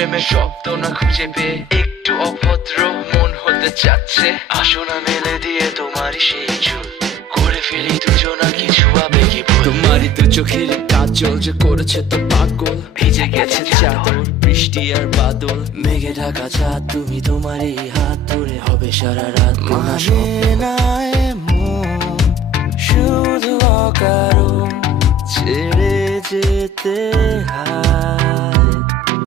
প্রেমের শব্দ না খুঁজে পেয়ে একটু অভদ্র মন হতে চাচ্ছে। আসো না মেলে দিয়ে তোমারই সেই চুল, করে ফেলি দুজনা কিছু আবেগী ভুল। তোমারই তো চোখের কাজল যে করেছে তো পাগল, ভিজে গেছে চাদর বৃষ্টি আর বাদল, মেঘে ঢাকা চাঁদ তুমি তোমারই হাত ধরে হবে সারা রাত। মানে না এমন শুধু অকারণ ছেড়ে যেতে হয়।